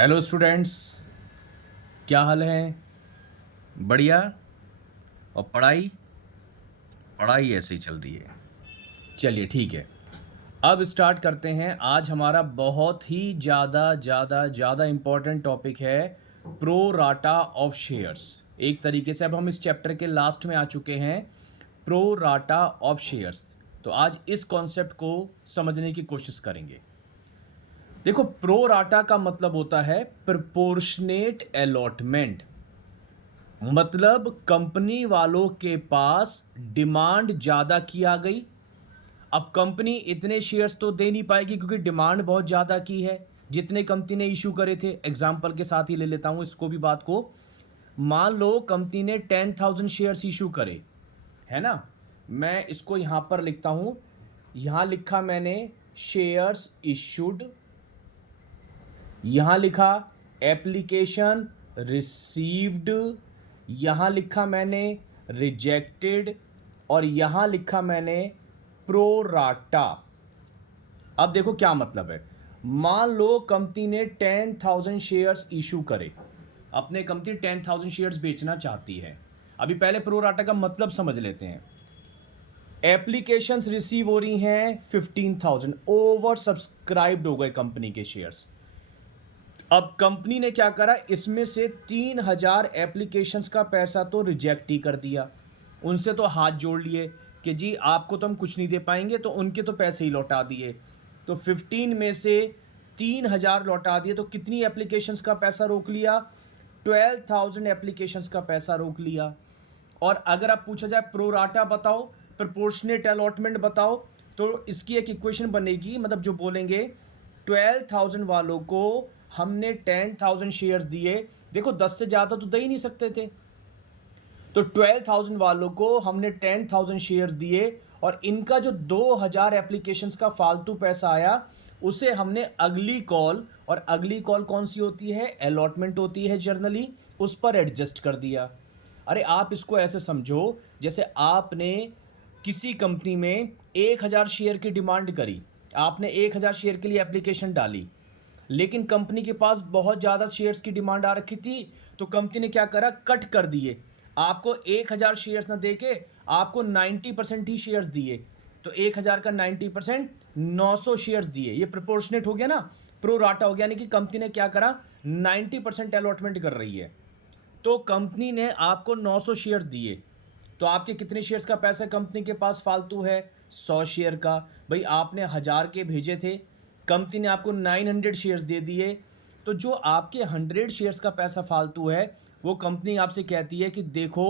Hello students. क्या हाल है? बढ़िया। और पढ़ाई पढ़ाई ऐसे ही चल रही है। चलिए ठीक है। अब स्टार्ट करते हैं। आज हमारा बहुत ही ज़्यादा ज़्यादा ज़्यादा इम्पोर्टेंट टॉपिक है प्रो राटा ऑफ शेयर्स। एक तरीके से अब हम इस चैप्टर के लास्ट में आ चुके हैं, प्रो राटा ऑफ शेयर्स। तो आज इस कॉन्सेप्ट को समझने की कोशिश करेंगे। देखो, प्रो राटा का मतलब होता है प्रोपोर्शनेट अलॉटमेंट। मतलब कंपनी वालों के पास डिमांड ज़्यादा की आ गई। अब कंपनी इतने शेयर्स तो दे नहीं पाएगी क्योंकि डिमांड बहुत ज़्यादा की है। जितने कंपनी ने इशू करे थे, एग्जाम्पल के साथ ही ले लेता हूँ इसको भी, बात को। मान लो कंपनी ने 10,000 शेयर्स इशू करे, है ना। मैं इसको यहाँ पर लिखता हूँ। यहाँ लिखा मैंने शेयर्स इशूड, यहाँ लिखा एप्लीकेशन रिसीव्ड, यहाँ लिखा मैंने रिजेक्टेड, और यहाँ लिखा मैंने प्रोराटा। अब देखो क्या मतलब है। मान लो कंपनी ने 10,000 शेयर्स इशू करे, अपने कंपनी 10,000 शेयर्स बेचना चाहती है। अभी पहले प्रोराटा का मतलब समझ लेते हैं। एप्लीकेशंस रिसीव हो रही हैं 15,000, ओवर सब्सक्राइब्ड हो गए कंपनी के शेयर्स। अब कंपनी ने क्या करा, इसमें से 3,000 एप्लीकेशंस का पैसा तो रिजेक्ट ही कर दिया। उनसे तो हाथ जोड़ लिए कि जी आपको तो हम कुछ नहीं दे पाएंगे, तो उनके तो पैसे ही लौटा दिए। तो 15 में से 3,000 लौटा दिए, तो कितनी एप्लीकेशंस का पैसा रोक लिया? 12,000 एप्लीकेशंस का पैसा रोक लिया। और अगर आप पूछा जाए प्रोराटा बताओ, प्रोपोर्शनेट अलॉटमेंट बताओ, तो इसकी एक इक्वेशन बनेगी। मतलब जो बोलेंगे 12,000 वालों को हमने 10,000 शेयर्स दिए। देखो 10 से ज़्यादा तो दे ही नहीं सकते थे, तो 12,000 वालों को हमने 10,000 शेयर्स दिए, और इनका जो 2,000 एप्लीकेशंस का फालतू पैसा आया, उसे हमने अगली कॉल, और अगली कॉल कौन सी होती है? अलॉटमेंट होती है जनरली, उस पर एडजस्ट कर दिया। अरे आप इसको ऐसे समझो, जैसे आपने किसी कंपनी में 1,000 शेयर की डिमांड करी, आपने 1,000 शेयर के लिए एप्लीकेशन डाली, लेकिन कंपनी के पास बहुत ज़्यादा शेयर्स की डिमांड आ रखी थी, तो कंपनी ने क्या करा, कट कर दिए। आपको 1,000 शेयर्स ना दे के आपको 90% ही शेयर्स दिए। तो 1,000 का 90% 900 शेयर्स दिए। ये प्रोपोर्शनेट हो गया ना, प्रो राटा हो गया। यानी कि कंपनी ने क्या करा, 90% अलॉटमेंट कर रही है। तो कंपनी ने आपको 900 शेयर्स दिए, तो आपके कितने शेयर्स का पैसा कंपनी के पास फालतू है? 100 शेयर का। भाई आपने 1,000 के भेजे थे, कंपनी ने आपको 900 शेयर्स दे दिए, तो जो आपके 100 शेयर्स का पैसा फालतू है, वो कंपनी आपसे कहती है कि देखो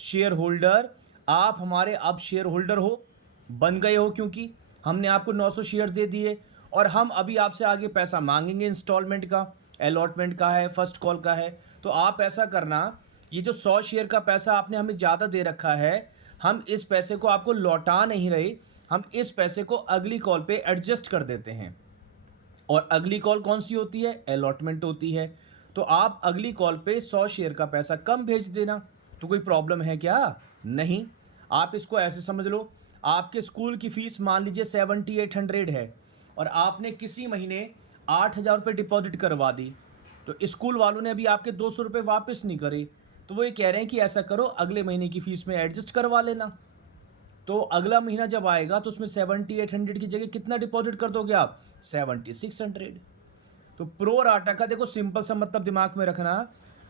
शेयर होल्डर, आप हमारे अब शेयर होल्डर हो, बन गए हो, क्योंकि हमने आपको 900 शेयर्स दे दिए, और हम अभी आपसे आगे पैसा मांगेंगे इंस्टॉलमेंट का, अलॉटमेंट का है, फर्स्ट कॉल का है। तो आप ऐसा करना, ये जो 100 शेयर का पैसा आपने हमें ज़्यादा दे रखा है, हम इस पैसे को आपको लौटा नहीं रहे, हम इस पैसे को अगली कॉल पे एडजस्ट कर देते हैं। और अगली कॉल कौन सी होती है? अलॉटमेंट होती है। तो आप अगली कॉल पे 100 शेयर का पैसा कम भेज देना। तो कोई प्रॉब्लम है क्या? नहीं। आप इसको ऐसे समझ लो, आपके स्कूल की फीस मान लीजिए 7,800 है, और आपने किसी महीने 8,000 रुपये डिपॉजिट करवा दी, तो स्कूल वालों ने अभी आपके 200 रुपये वापस नहीं करे, तो वो ये कह रहे हैं कि ऐसा करो, अगले महीने की फीस में एडजस्ट करवा लेना। तो अगला महीना जब आएगा तो उसमें 7,800 की जगह कितना डिपॉजिट कर दोगे आप? 7,600। तो प्रो राटा का देखो सिंपल सा मतलब दिमाग में रखना,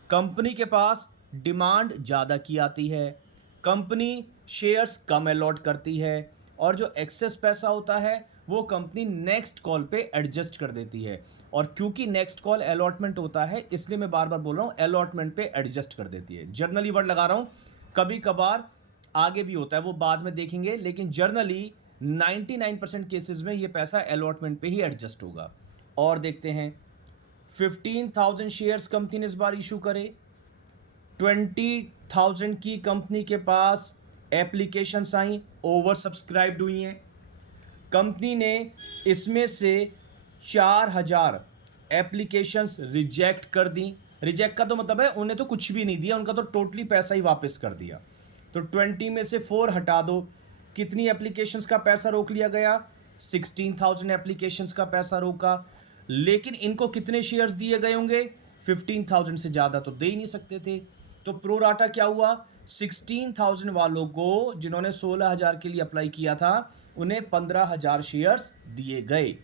कंपनी के पास डिमांड ज़्यादा की आती है, कंपनी शेयर्स कम अलॉट करती है, और जो एक्सेस पैसा होता है वो कंपनी नेक्स्ट कॉल पे एडजस्ट कर देती है। और क्योंकि नेक्स्ट कॉल अलॉटमेंट होता है, इसलिए मैं बार बार बोल रहा हूँ अलॉटमेंट पे एडजस्ट कर देती है। जर्नली वर्ड लगा रहा हूँ, कभी कभार आगे भी होता है, वो बाद में देखेंगे, लेकिन जर्नली 99% केसेस में ये पैसा अलॉटमेंट पे ही एडजस्ट होगा। और देखते हैं, 15,000 शेयर्स कंपनी ने इस बार इशू करे, 20,000 की कंपनी के पास एप्लीकेशंस आई, ओवर सब्सक्राइब्ड हुई हैं। कंपनी ने इसमें से 4,000 एप्लीकेशंस रिजेक्ट कर दी। रिजेक्ट का तो मतलब है उन्हें तो कुछ भी नहीं दिया, उनका तो टोटली पैसा ही वापस कर दिया। तो 20 में से 4 हटा दो, कितनी एप्लीकेशंस का पैसा रोक लिया गया? 16,000 एप्लीकेशंस का पैसा रोका। लेकिन इनको कितने शेयर्स दिए गए होंगे? 15,000 से ज़्यादा तो दे ही नहीं सकते थे। तो प्रो राटा क्या हुआ? 16,000 वालों को, जिन्होंने 16,000 के लिए अप्लाई किया था, उन्हें 15,000 शेयर्स दिए गए।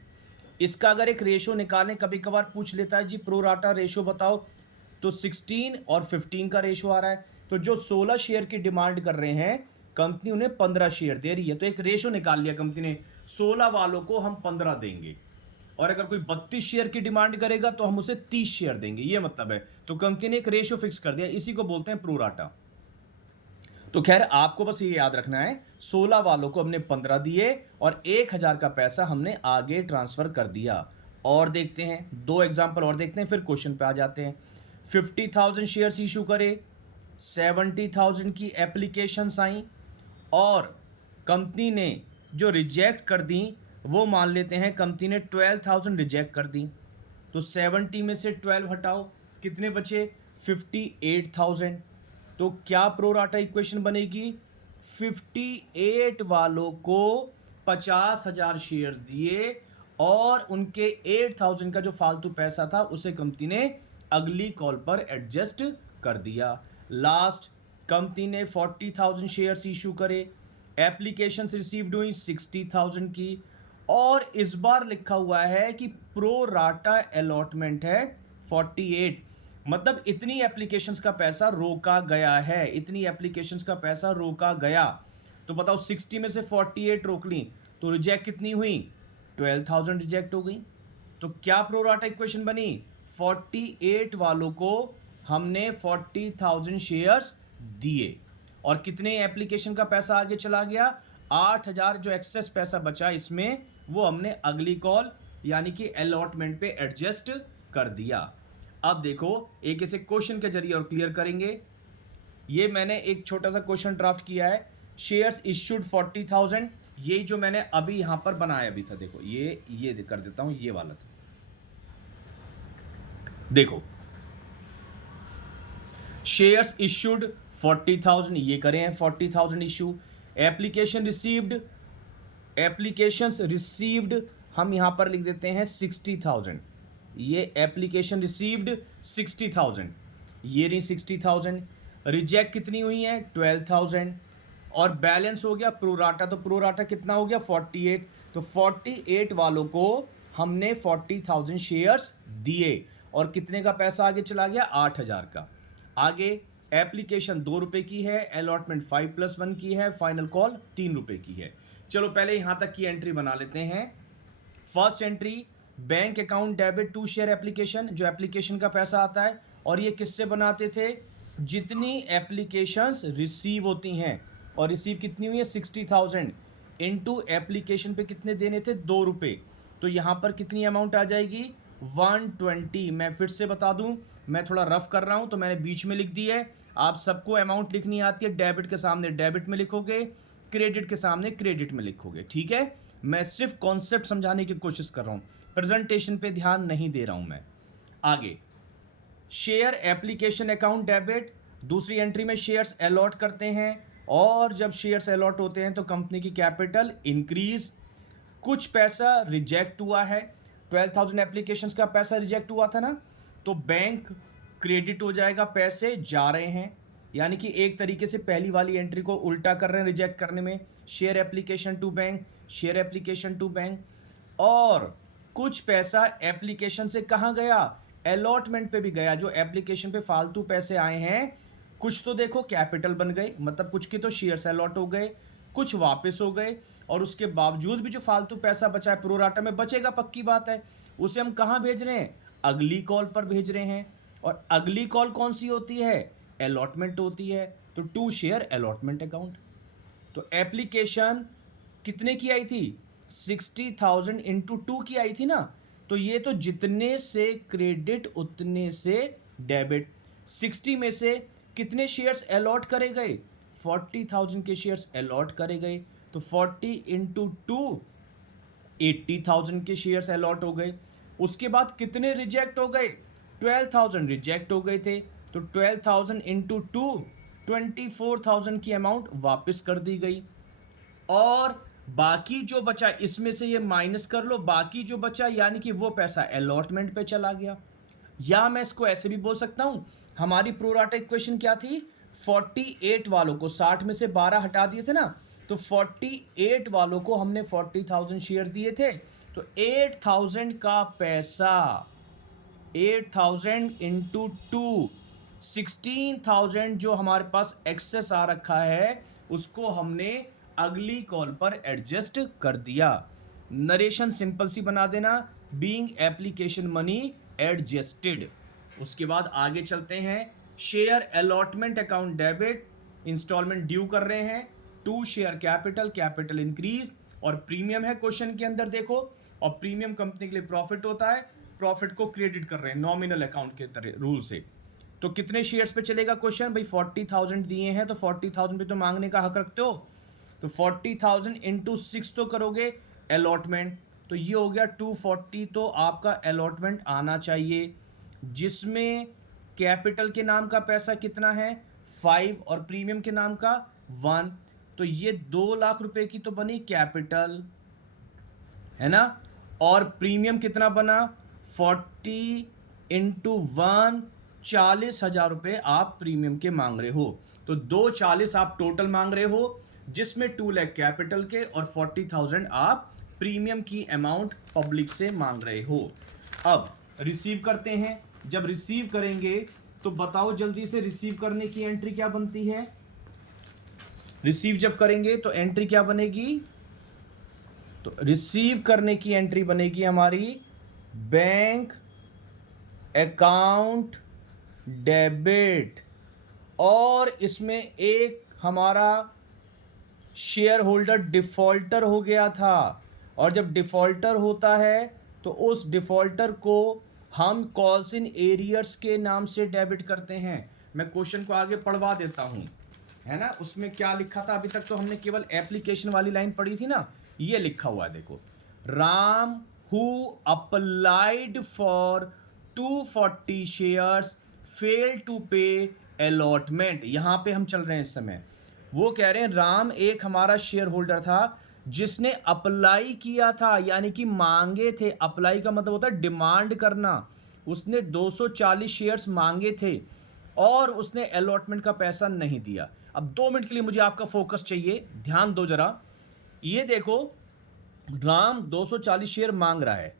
इसका अगर एक रेशो निकालें, कभी कभार पूछ लेता है जी प्रो राटा रेशो बताओ, तो 16 और 15 का रेशो आ रहा है। तो जो 16 शेयर की डिमांड कर रहे हैं, कंपनी उन्हें 15 शेयर दे रही है। तो एक रेशो निकाल लिया कंपनी ने, 16 वालों को हम 15 देंगे, और अगर कोई 32 शेयर की डिमांड करेगा तो हम उसे 30 शेयर देंगे, ये मतलब है। तो कंपनी ने एक रेशो फिक्स कर दिया, इसी को बोलते हैं प्रो राटा। तो खैर आपको बस ये याद रखना है, 16 वालों को हमने 15 दिए और 1,000 का पैसा हमने आगे ट्रांसफर कर दिया। और देखते हैं, 2 एग्जांपल और देखते हैं, फिर क्वेश्चन पे आ जाते हैं। 50,000 शेयर्स इशू करे, 70,000 की एप्लीकेशंस आई, और कंपनी ने जो रिजेक्ट कर दी, वो मान लेते हैं कंपनी ने 12,000 रिजेक्ट कर दी। तो 70 में से 12 हटाओ, कितने बचे? 58,000। तो क्या प्रो राटा इक्वेशन बनेगी? 58 वालों को 50,000 शेयर्स दिए, और उनके 8,000 का जो फालतू पैसा था उसे कंपनी ने अगली कॉल पर एडजस्ट कर दिया। लास्ट, कंपनी ने 40,000 शेयर्स इशू करे, एप्लीकेशंस रिसीव्ड हुई 60,000 की, और इस बार लिखा हुआ है कि प्रो राटा अलॉटमेंट है 48, मतलब इतनी एप्लीकेशंस का पैसा रोका गया है, इतनी एप्लीकेशंस का पैसा रोका गया। तो बताओ 60 में से 48 रोक ली, तो रिजेक्ट कितनी हुई? 12,000 रिजेक्ट हो गई। तो क्या प्रो राटा इक्वेशन बनी? 48 वालों को हमने 40,000 शेयर्स दिए, और कितने एप्लीकेशन का पैसा आगे चला गया? 8,000 जो एक्सेस पैसा बचा इसमें, वो हमने अगली कॉल यानी कि अलॉटमेंट पे एडजस्ट कर दिया। अब देखो, एक इसे क्वेश्चन के जरिए और क्लियर करेंगे। ये मैंने एक छोटा सा क्वेश्चन ड्राफ्ट किया है। शेयर्स इश्यूड 40,000, ये जो मैंने अभी यहां पर बनाया भी था, देखो ये कर देता हूं, ये वाला था। देखो, शेयर्स इश्यूड 40,000, ये करें हैं 40,000 issue. Application received, applications received हम यहां पर लिख देते हैं 60,000। ये एप्लीकेशन रिसीव्ड 60,000, ये रही 60,000। रिजेक्ट कितनी हुई है? 12,000। और बैलेंस हो गया प्रो राटा, तो प्रो राटा कितना हो गया? 48। तो 48 वालों को हमने 40,000 शेयर्स दिए, और कितने का पैसा आगे चला गया? 8,000 का। आगे एप्लीकेशन 2 रुपए की है, अलॉटमेंट 5+1 की है, फाइनल कॉल 3 रुपए की है। चलो पहले यहां तक की एंट्री बना लेते हैं। First entry, bank account debit to share application, जो एप्लीकेशन का पैसा आता है, और ये किससे बनाते थे? जितनी एप्लीकेशंस रिसीव होती हैं, और रिसीव कितनी हुई है? 60,000 इनटू एप्लीकेशन पे कितने देने थे? 2 रुपए। तो यहां पर कितनी अमाउंट आ जाएगी? 120। मैं फिर से बता दूं, मैं थोड़ा रफ कर रहा हूं तो मैंने बीच में लिख दी है। आप सबको अमाउंट लिखनी आती है, डेबिट के सामने डेबिट में लिखोगे, क्रेडिट के सामने क्रेडिट में लिखोगे, ठीक है। मैं सिर्फ कॉन्सेप्ट समझाने की कोशिश कर रहा हूं, प्रेजेंटेशन पे ध्यान नहीं दे रहा हूं मैं। आगे, शेयर एप्लीकेशन अकाउंट डेबिट, दूसरी एंट्री में शेयर्स अलॉट करते हैं, और जब शेयर्स अलॉट होते हैं तो कंपनी की कैपिटल इंक्रीज। कुछ पैसा रिजेक्ट हुआ है, 12,000 एप्लीकेशंस का पैसा रिजेक्ट हुआ था ना, तो बैंक क्रेडिट हो जाएगा, पैसे जा रहे हैं। यानी कि एक तरीके से पहली वाली एंट्री को उल्टा कर रहे हैं रिजेक्ट करने में, share application to bank, share application to bank. और कुछ पैसा एप्लीकेशन से कहाँ गया? अलॉटमेंट पे भी गया। जो एप्लीकेशन पे फालतू पैसे आए हैं, कुछ तो देखो कैपिटल बन गए, मतलब कुछ के तो शेयर्स अलॉट हो गए, कुछ वापस हो गए, और उसके बावजूद भी जो फालतू पैसा बचा है प्रो राटा में बचेगा, पक्की बात है, उसे हम कहाँ भेज रहे हैं? अगली कॉल पर भेज रहे हैं। और अगली कॉल कौन सी होती है? अलॉटमेंट होती है। तो टू शेयर अलॉटमेंट अकाउंट। तो एप्लीकेशन कितने की आई थी? 60,000 इंटू 2 की आई थी ना, तो ये तो जितने से क्रेडिट उतने से डेबिट। 60 में से कितने शेयर्स अलॉट करे गए? 40,000 के शेयर्स अलॉट करे गए, तो 40 इंटू 2 80,000 के शेयर्स अलॉट हो गए। उसके बाद कितने रिजेक्ट हो गए? 12,000 रिजेक्ट हो गए थे, तो 12,000 इंटू 2 24,000 की अमाउंट वापस कर दी गई। और बाकी जो बचा इसमें से ये माइनस कर लो, बाकी जो बचा यानी कि वो पैसा अलॉटमेंट पे चला गया। या मैं इसको ऐसे भी बोल सकता हूं, हमारी प्रोराटा इक्वेशन क्या थी, 48 वालों को 60 में से 12 हटा दिए थे ना, तो 48 वालों को हमने 40,000 शेयर दिए थे, तो 8,000 का पैसा, 8,000 इंटू 2, 16,000 जो हमारे पास एक्सेस आ रखा है उसको हमने अगली कॉल पर एडजस्ट कर दिया। नरेशन सिंपल सी बना देना, बीइंग एप्लीकेशन मनी एडजस्टेड। उसके बाद आगे चलते हैं, share allotment account debit, installment due कर रहे हैं, to share capital, capital increase और प्रीमियम है क्वेश्चन के अंदर देखो, और प्रीमियम कंपनी के लिए प्रॉफिट होता है, प्रॉफिट को क्रेडिट कर रहे हैं नॉमिनल अकाउंट के तरह रूल से। तो कितने शेयर्स पे चलेगा क्वेश्चन भाई, 40,000 दिए हैं तो 40,000 पे तो मांगने का हक रखते हो, तो 40,000 इंटू 6 तो करोगे अलॉटमेंट, तो ये हो गया 240, तो आपका अलॉटमेंट आना चाहिए, जिसमें कैपिटल के नाम का पैसा कितना है 5 और प्रीमियम के नाम का 1, तो ये 2 लाख रुपए की तो बनी कैपिटल, है ना, और प्रीमियम कितना बना 40 इंटू 1, 40,000 रुपये आप प्रीमियम के मांग रहे हो, तो 240 आप टोटल मांग रहे हो, जिसमें 2 लाख कैपिटल के और 40,000 आप प्रीमियम की अमाउंट पब्लिक से मांग रहे हो। अब रिसीव करते हैं, जब रिसीव करेंगे तो बताओ जल्दी से रिसीव करने की एंट्री क्या बनती है, रिसीव जब करेंगे तो एंट्री क्या बनेगी, तो रिसीव करने की एंट्री बनेगी हमारी बैंक अकाउंट डेबिट, और इसमें एक हमारा शेयर होल्डर डिफॉल्टर हो गया था, और जब डिफॉल्टर होता है तो उस डिफॉल्टर को हम कॉल्स इन एरियर्स के नाम से डेबिट करते हैं। मैं क्वेश्चन को आगे पढ़वा देता हूं, है ना, उसमें क्या लिखा था, अभी तक तो हमने केवल एप्लीकेशन वाली लाइन पढ़ी थी ना, ये लिखा हुआ है देखो, Ram who applied for 240 shares fail to pay allotment, यहां पे हम चल रहे हैं इस समय, वो कह रहे हैं राम एक हमारा शेयर होल्डर था जिसने अप्लाई किया था, यानी कि मांगे थे, अप्लाई का मतलब होता है डिमांड करना, उसने 240 शेयर्स मांगे थे और उसने अलॉटमेंट का पैसा नहीं दिया। अब 2 मिनट के लिए मुझे आपका फोकस चाहिए, ध्यान दो जरा, ये देखो राम 240 शेयर मांग रहा है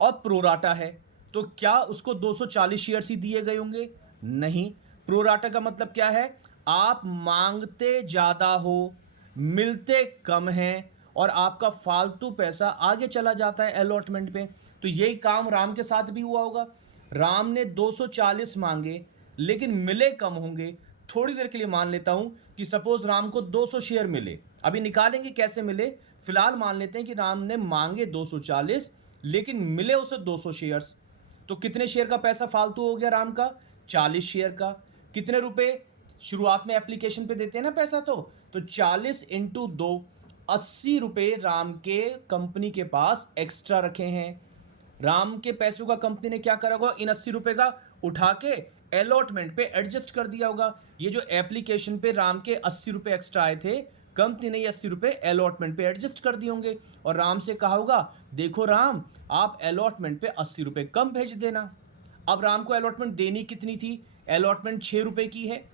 और प्रोराटा है, तो क्या उसको 240 शेयर्स ही दिए गए होंगे, नहीं, प्रोराटा का मतलब क्या है, आप मांगते ज्यादा हो मिलते कम हैं और आपका फालतू पैसा आगे चला जाता है अलॉटमेंट पे, तो यही काम राम के साथ भी हुआ होगा, राम ने 240 मांगे लेकिन मिले कम होंगे। थोड़ी देर के लिए मान लेता हूं कि सपोज राम को 200 शेयर मिले, अभी निकालेंगे कैसे मिले, फिलहाल मान लेते हैं कि राम ने मांगे 240 लेकिन मिले उसे 200 शेयर्स, तो कितने शेयर का पैसा फालतू हो गया राम का, 40 शेयर का, कितने रुपए शुरुआत में एप्लीकेशन पे देते हैं ना पैसा, तो 40 इंटू 2, 80 रुपये राम के कंपनी के पास एक्स्ट्रा रखे हैं। राम के पैसों का कंपनी ने क्या करा होगा, इन 80 रुपये का उठा के अलॉटमेंट पे एडजस्ट कर दिया होगा। ये जो एप्लीकेशन पे राम के 80 रुपये एक्स्ट्रा आए थे, कंपनी ने ये 80 रुपये अलॉटमेंट पे एडजस्ट कर दिए होंगे और राम से कहा होगा देखो राम आप अलॉटमेंट पे 80 रुपये कम भेज देना। अब राम को अलॉटमेंट देनी कितनी थी, अलॉटमेंट 6 रुपये की है,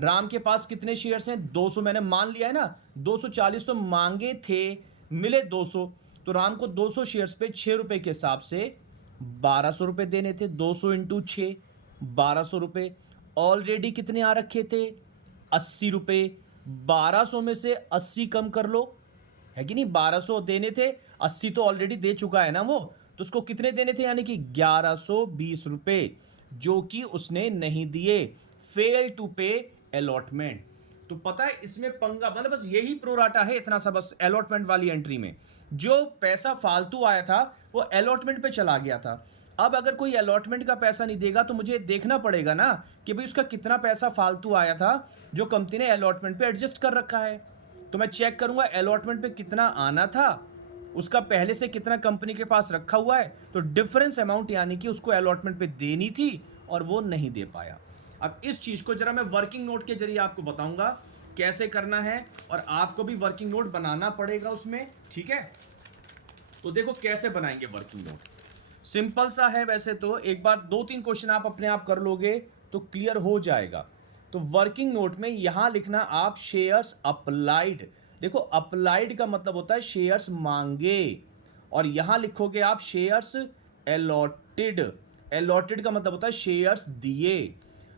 राम के पास कितने शेयर्स हैं 200, मैंने मान लिया है ना, 240 तो मांगे थे मिले 200, तो राम को 200 शेयर्स पे 6 रुपये के हिसाब से 1200 रुपये देने थे, 200 इंटू 6 1200 रुपये, ऑलरेडी कितने आ रखे थे 80 रुपये, 1200 में से 80 कम कर लो, है कि नहीं, 1200 देने थे 80 तो ऑलरेडी दे चुका है ना वो, तो उसको कितने देने थे, यानी कि 1120 रुपये जो कि उसने नहीं दिए, फेल टू पे अलॉटमेंट। तो पता है इसमें पंगा, मतलब बस यही प्रोराटा है, इतना सा बस अलॉटमेंट वाली एंट्री में जो पैसा फालतू आया था वो अलॉटमेंट पे चला गया था। अब अगर कोई अलॉटमेंट का पैसा नहीं देगा तो मुझे देखना पड़ेगा ना कि भाई उसका कितना पैसा फालतू आया था जो कंपनी ने अलॉटमेंट पे एडजस्ट कर रखा है, तो मैं चेक करूंगा अलॉटमेंट पे कितना आना था, उसका पहले से कितना कंपनी के पास रखा हुआ है, तो डिफरेंस अमाउंट यानी कि उसको अलॉटमेंट पे देनी थी और वो नहीं दे पाया। अब इस चीज को जरा मैं वर्किंग नोट के जरिए आपको बताऊंगा कैसे करना है, और आपको भी वर्किंग नोट बनाना पड़ेगा उसमें, ठीक है। तो देखो कैसे बनाएंगे वर्किंग नोट, सिंपल सा है वैसे तो, एक बार 2-3 क्वेश्चन आप अपने आप कर लोगे तो क्लियर हो जाएगा। तो वर्किंग नोट में यहां लिखना आप शेयर्स अप्लाइड, देखो अप्लाइड का मतलब होता है शेयर्स मांगे, और यहां लिखोगे आप शेयर्स अलॉटेड, अलॉटेड का मतलब होता है शेयर्स दिए।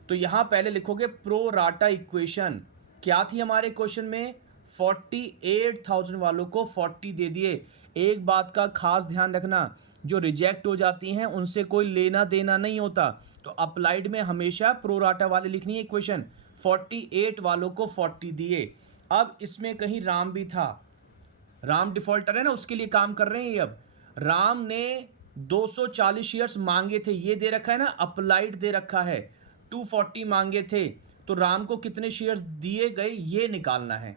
तो यहां पहले लिखोगे प्रो राटा इक्वेशन, क्या थी हमारे क्वेश्चन में, 48,000 वालों को 40 दे दिए। एक बात का खास ध्यान रखना, जो रिजेक्ट हो जाती हैं उनसे कोई लेना देना नहीं होता, तो अप्लाइड में हमेशा प्रोराटा वाले लिखनी है इक्वेशन, 48 वालों को 40 दिए। अब इसमें कहीं राम भी था, राम डिफॉल्टर है ना, उसके लिए काम कर रहे हैं ये। अब राम ने 240 शेयर्स मांगे थे, ये दे रखा है ना, अप्लाइड दे रखा है, 240 मांगे थे, तो राम को कितने शेयर्स दिए गए ये निकालना है।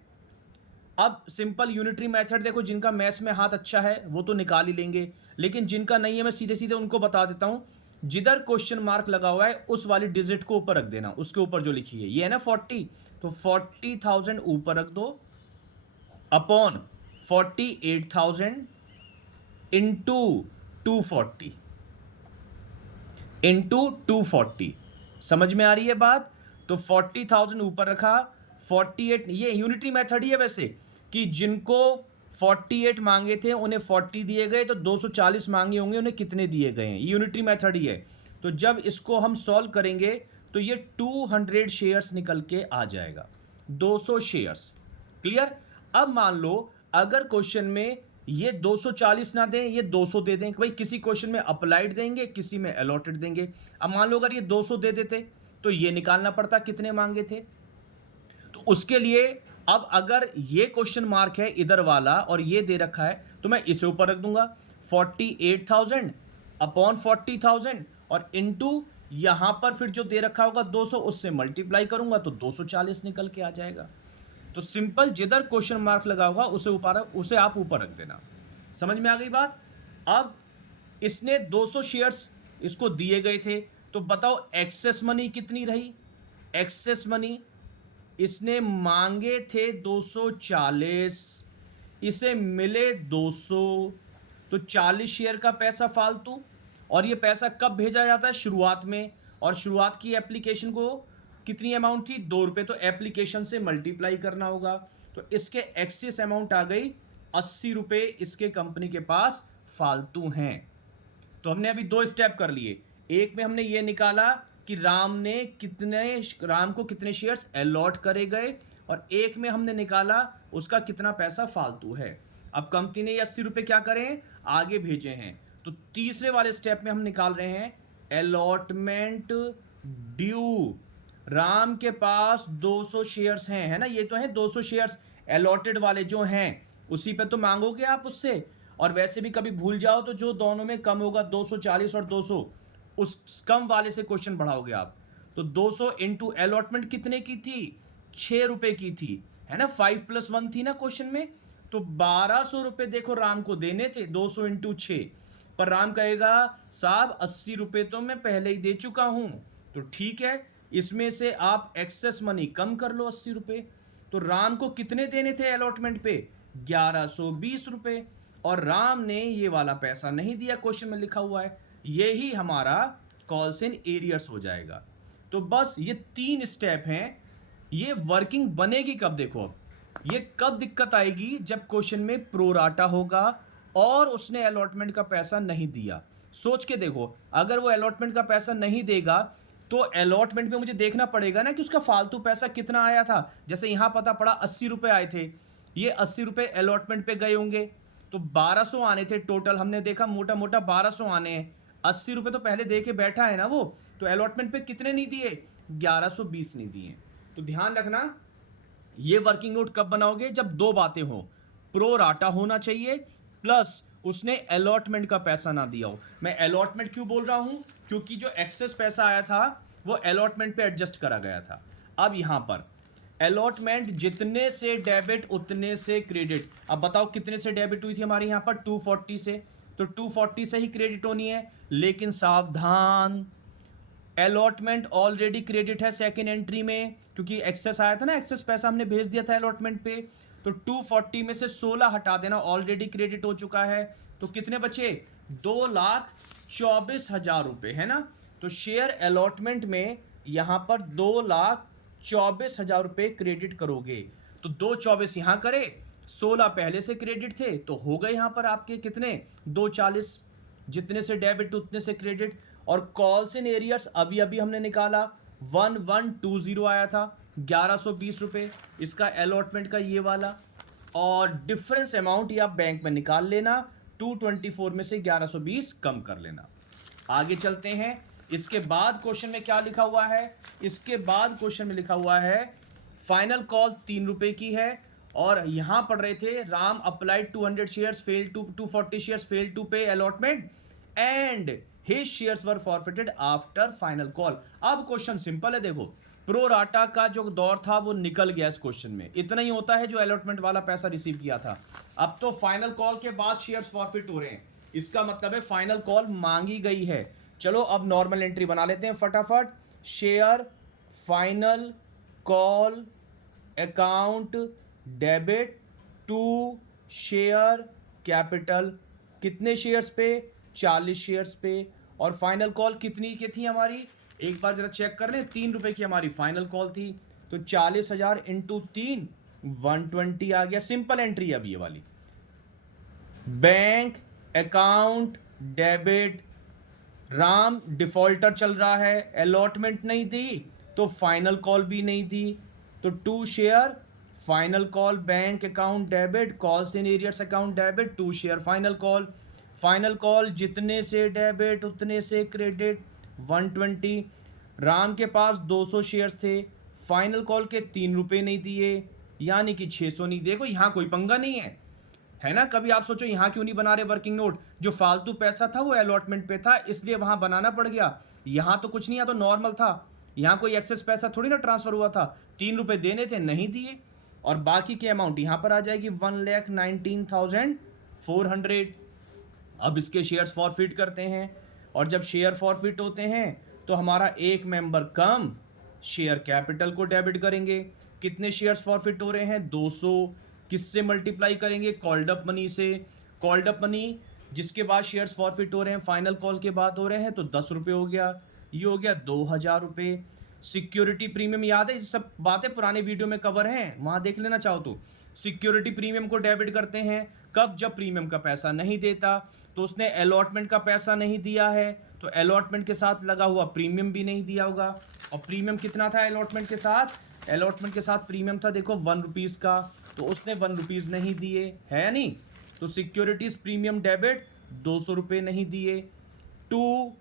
अब सिंपल यूनिटरी मेथड देखो, जिनका मैथ्स में हाथ अच्छा है वो तो निकाल ही लेंगे, लेकिन जिनका नहीं है मैं सीधे सीधे उनको बता देता हूं, जिधर क्वेश्चन मार्क लगा हुआ है उस वाली डिजिट को ऊपर रख देना, उसके ऊपर जो लिखी है ये है ना 40, तो 40,000 ऊपर रख दो अपॉन 48,000 इंटू 240, इंटू 240, समझ में आ रही है बात। तो 40,000 ऊपर रखा, 48, ये यूनिटरी मेथड ही है वैसे, कि जिनको 48 मांगे थे उन्हें 40 दिए गए, तो 240 मांगे होंगे उन्हें कितने दिए गए हैं, ये यूनिटरी मेथड ही है। तो जब इसको हम सॉल्व करेंगे तो ये 200 शेयर्स निकल के आ जाएगा, 200 शेयर्स, क्लियर। अब मान लो अगर क्वेश्चन में ये 240 ना दें, ये 200 दे दें, भाई किसी क्वेश्चन में अप्लाइड देंगे किसी में अलॉटेड देंगे। अब मान लो अगर ये 200 दे देते तो ये निकालना पड़ता कितने मांगे थे, तो उसके लिए अब अगर ये क्वेश्चन मार्क है इधर वाला और ये दे रखा है तो मैं इसे ऊपर रख दूंगा 48,000 अपॉन 40,000 और इनटू यहां पर फिर जो दे रखा होगा 200 उससे मल्टीप्लाई करूंगा तो 240 निकल के आ जाएगा। तो सिंपल जिधर क्वेश्चन मार्क लगा होगा उसे आप ऊपर रख देना, समझ में आ गई बात। अब इसने 200 शेयर्स इसको दिए गए थे, तो बताओ एक्सेस मनी कितनी रही, एक्सेस मनी इसने मांगे थे 240, इसे मिले 200, तो 40 शेयर का पैसा फालतू। और ये पैसा कब भेजा जाता है, शुरुआत में, और शुरुआत की एप्लीकेशन को कितनी अमाउंट थी, 2 रुपये, तो एप्लीकेशन से मल्टीप्लाई करना होगा, तो इसके एक्सेस अमाउंट आ गई 80 रुपये, इसके कंपनी के पास फालतू हैं। तो हमने अभी 2 स्टेप कर लिए, एक में हमने ये निकाला कि राम को कितने शेयर्स अलॉट करे गए, और एक में हमने निकाला उसका कितना पैसा फालतू है। अब कंपनी ने 80 रुपये क्या करें, आगे भेजे हैं, तो तीसरे वाले स्टेप में हम निकाल रहे हैं अलॉटमेंट ड्यू। राम के पास 200 शेयर्स हैं, है ना, ये तो है 200 शेयर्स अलॉटेड वाले जो हैं, उसी पे तो मांगोगे आप उससे, और वैसे भी कभी भूल जाओ तो जो दोनों में कम होगा 240 और 200, उस कम वाले से क्वेश्चन बढ़ाओगे आप। तो 200 इंटू अलॉटमेंट कितने की थी, 6 रुपए की थी, है ना, 5+1 थी ना क्वेश्चन में, तो 1200 रुपए देखो राम को देने थे, 200 इंटू 6, पर राम कहेगा साहब 80 रुपए तो मैं पहले ही दे चुका हूं, तो ठीक है इसमें से आप एक्सेस मनी कम कर लो 80 रुपए। तो राम को कितने देने थे अलॉटमेंट पे, 1120 रुपए, और राम ने ये वाला पैसा नहीं दिया, क्वेश्चन में लिखा हुआ है, यही हमारा कॉल्स इन एरियर्स हो जाएगा। तो बस ये 3 स्टेप हैं। ये वर्किंग बनेगी कब, देखो अब ये कब दिक्कत आएगी, जब क्वेश्चन में प्रोराटा होगा और उसने अलॉटमेंट का पैसा नहीं दिया। सोच के देखो, अगर वो अलॉटमेंट का पैसा नहीं देगा तो अलॉटमेंट में मुझे देखना पड़ेगा ना कि उसका फालतू पैसा कितना आया था। जैसे यहां पता पड़ा 80 रुपए आए थे, ये 80 रुपए अलॉटमेंट पे गए होंगे, तो 1200 आने थे टोटल, हमने देखा मोटा मोटा 1200 आने हैं, 80 रुपए तो पहले दे के बैठा है ना वो, तो अलॉटमेंट पे कितने नहीं दिए, 1120 नहीं दिए। तो ध्यान रखना, ये वर्किंग नोट कब बनाओगे, जब 2 बातें हो, प्रो राटा होना चाहिए प्लस उसने अलॉटमेंट का पैसा ना दिया हो। मैं अलॉटमेंट क्यों बोल रहा हूं, क्योंकि जो एक्सेस पैसा आया था वो अलॉटमेंट पे एडजस्ट करा गया था। अब यहां पर अलॉटमेंट जितने से डेबिट उतने से क्रेडिट, अब बताओ कितने से डेबिट हुई थी हमारे यहां पर, 240 से, तो 240 से ही क्रेडिट होनी है, लेकिन सावधान अलॉटमेंट ऑलरेडी क्रेडिट है सेकेंड एंट्री में, क्योंकि एक्सेस आया था ना, एक्सेस पैसा हमने भेज दिया था अलॉटमेंट पे। तो 240 में से 16 हटा देना, ऑलरेडी क्रेडिट हो चुका है। तो कितने बचे? 2,24,000 रुपए, है ना। तो शेयर अलॉटमेंट में यहां पर 2,24,000 रुपए क्रेडिट करोगे। तो 2,24 यहां करे, 16 पहले से क्रेडिट थे, तो हो गए यहां पर आपके कितने? 2,40। जितने से डेबिट उतने से क्रेडिट। और कॉल्स इन एरियर्स अभी अभी हमने निकाला, 1120 आया था, 1120 रुपये इसका अलॉटमेंट का ये वाला। और डिफरेंस अमाउंट ये आप बैंक में निकाल लेना, 224 में से 1120 कम कर लेना। आगे चलते हैं। इसके बाद क्वेश्चन में क्या लिखा हुआ है? इसके बाद क्वेश्चन में लिखा हुआ है फाइनल कॉल 3 रुपए की है, और यहां पढ़ रहे थे Ram applied 200 shares fail to 240 shares fail to pay allotment and his shares were forfeited after final call. अब क्वेश्चन सिंपल है, देखो प्रो राटा का जो दौर था वो निकल गया इस क्वेश्चन में, इतना ही होता है जो अलॉटमेंट वाला पैसा रिसीव किया था। अब तो फाइनल कॉल के बाद शेयर्स फॉरफिट हो रहे हैं, इसका मतलब है फाइनल कॉल मांगी गई है। चलो अब नॉर्मल एंट्री बना लेते हैं फटाफट। Share final call account debit to share capital, कितने शेयर्स पे? 40 शेयर्स पे। और फाइनल कॉल कितनी की थी हमारी? एक बार जरा चेक कर लें, 3 रुपए की हमारी फाइनल कॉल थी। तो 40,000 इंटू 3, 120 आ गया। सिंपल एंट्री अब ये वाली। Bank account debit, Ram defaulter चल रहा है, अलॉटमेंट नहीं थी तो फाइनल कॉल भी नहीं थी, तो 2 share final call bank account debit, calls in arrears account debit, 2 share final call. Final call जितने से डेबिट उतने से क्रेडिट, 120। राम के पास 200 शेयर्स थे, फाइनल कॉल के 3 रुपए नहीं दिए, यानी कि 600 नहीं। देखो यहाँ कोई पंगा नहीं है ना। कभी आप सोचो यहाँ क्यों नहीं बना रहे वर्किंग नोट? जो फालतू पैसा था वो अलॉटमेंट पे था, इसलिए वहां बनाना पड़ गया। यहाँ तो कुछ नहीं, यहाँ तो नॉर्मल था, यहाँ कोई एक्सेस पैसा थोड़ी ना ट्रांसफर हुआ था। 3 रुपए देने थे, नहीं दिए, और बाकी की अमाउंट यहाँ पर आ जाएगी 1,19,400। अब इसके शेयर्स फॉरफिट करते हैं, और जब शेयर फॉरफिट होते हैं तो हमारा एक मेंबर कम, शेयर कैपिटल को डेबिट करेंगे। कितने शेयर्स फॉरफिट हो रहे हैं? 200। किससे मल्टीप्लाई करेंगे? कॉल्ड अप मनी से। कॉल्ड अप मनी जिसके बाद शेयर्स फॉरफिट हो रहे हैं, फाइनल कॉल के बाद हो रहे हैं, तो 10 रुपये हो गया, ये हो गया 2,000 रुपये। सिक्योरिटी प्रीमियम याद है, ये सब बातें पुराने वीडियो में कवर हैं, वहाँ देख लेना चाहो तो। सिक्योरिटी प्रीमियम को डेबिट करते हैं कब? जब प्रीमियम का पैसा नहीं देता, तो उसने अलॉटमेंट का पैसा नहीं दिया है, तो अलॉटमेंट के साथ लगा हुआ प्रीमियम भी नहीं दिया होगा। और प्रीमियम कितना था अलॉटमेंट के साथ? अलॉटमेंट के साथ प्रीमियम था देखो 1 रुपीज़ का, तो उसने 1 रुपीज़ नहीं दिए, है नहीं। तो सिक्योरिटीज प्रीमियम डेबिट 200 रुपये नहीं दिए। 2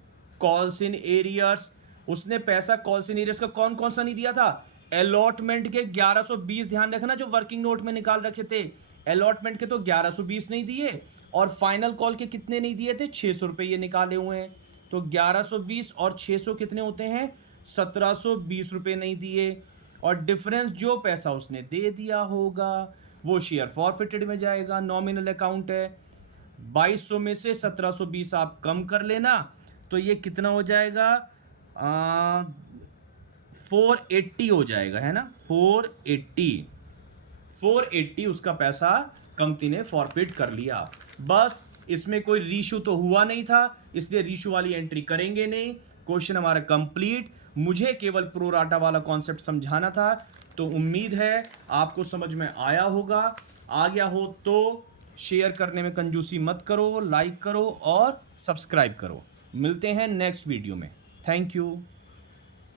कॉल्स इन एरियर्स, उसने पैसा कॉल्स इन एरियर्स का कौन कौन सा नहीं दिया था? अलॉटमेंट के 1120, ध्यान रखना जो वर्किंग नोट में निकाल रखे थे, अलॉटमेंट के तो 1120 नहीं दिए, और फाइनल कॉल के कितने नहीं दिए थे? 600 रुपये ये निकाले हुए हैं। तो 1120 और 600 कितने होते हैं? 1720 रुपये नहीं दिए। और डिफरेंस जो पैसा उसने दे दिया होगा वो शेयर फॉरफिटेड में जाएगा, नॉमिनल अकाउंट है। 2200 में से 1720 आप कम कर लेना, तो ये कितना हो जाएगा? 480 हो जाएगा, है ना। 480 उसका पैसा कंपनी ने फॉरफिट कर लिया। बस इसमें कोई रीशू तो हुआ नहीं था, इसलिए रीशू वाली एंट्री करेंगे नहीं। क्वेश्चन हमारा कंप्लीट। मुझे केवल प्रो राटा वाला कॉन्सेप्ट समझाना था, तो उम्मीद है आपको समझ में आया होगा। आ गया हो तो शेयर करने में कंजूसी मत करो, लाइक करो और सब्सक्राइब करो। मिलते हैं नेक्स्ट वीडियो में। Thank you.